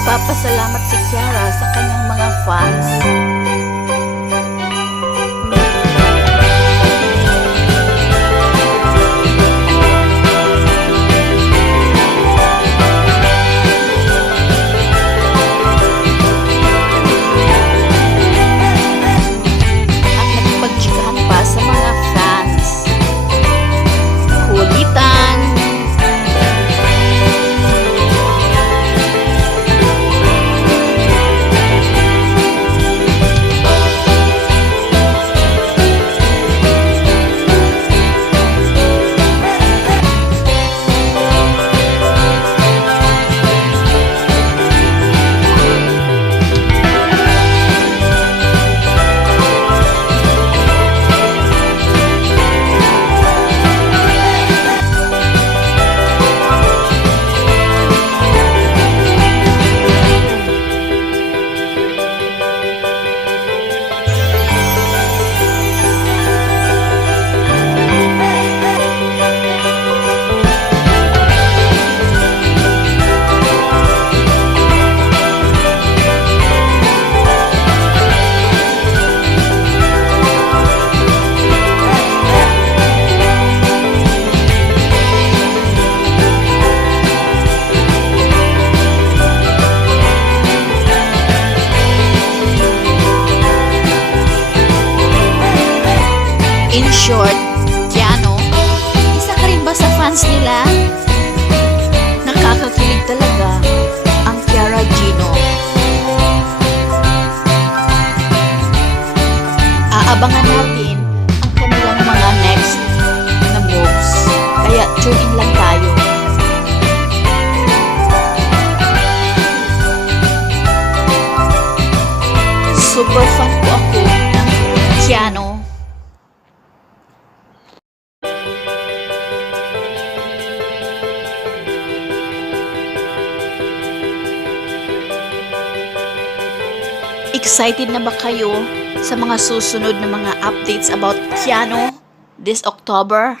Nagpapasalamat si Kiara sa kanyang mga fans. At nakipagtsikahan pa sa mga fans. Kulitan. In short, Keanu, isa ka rin ba sa fans nila? Nakakakilig talaga ang Kiara Gino. Aabangan natin ang kanilang mga next na moves. Kaya tune in lang tayo. Super fan po ako ng Keanu. Excited na ba kayo sa mga susunod na mga updates about Keanu this October?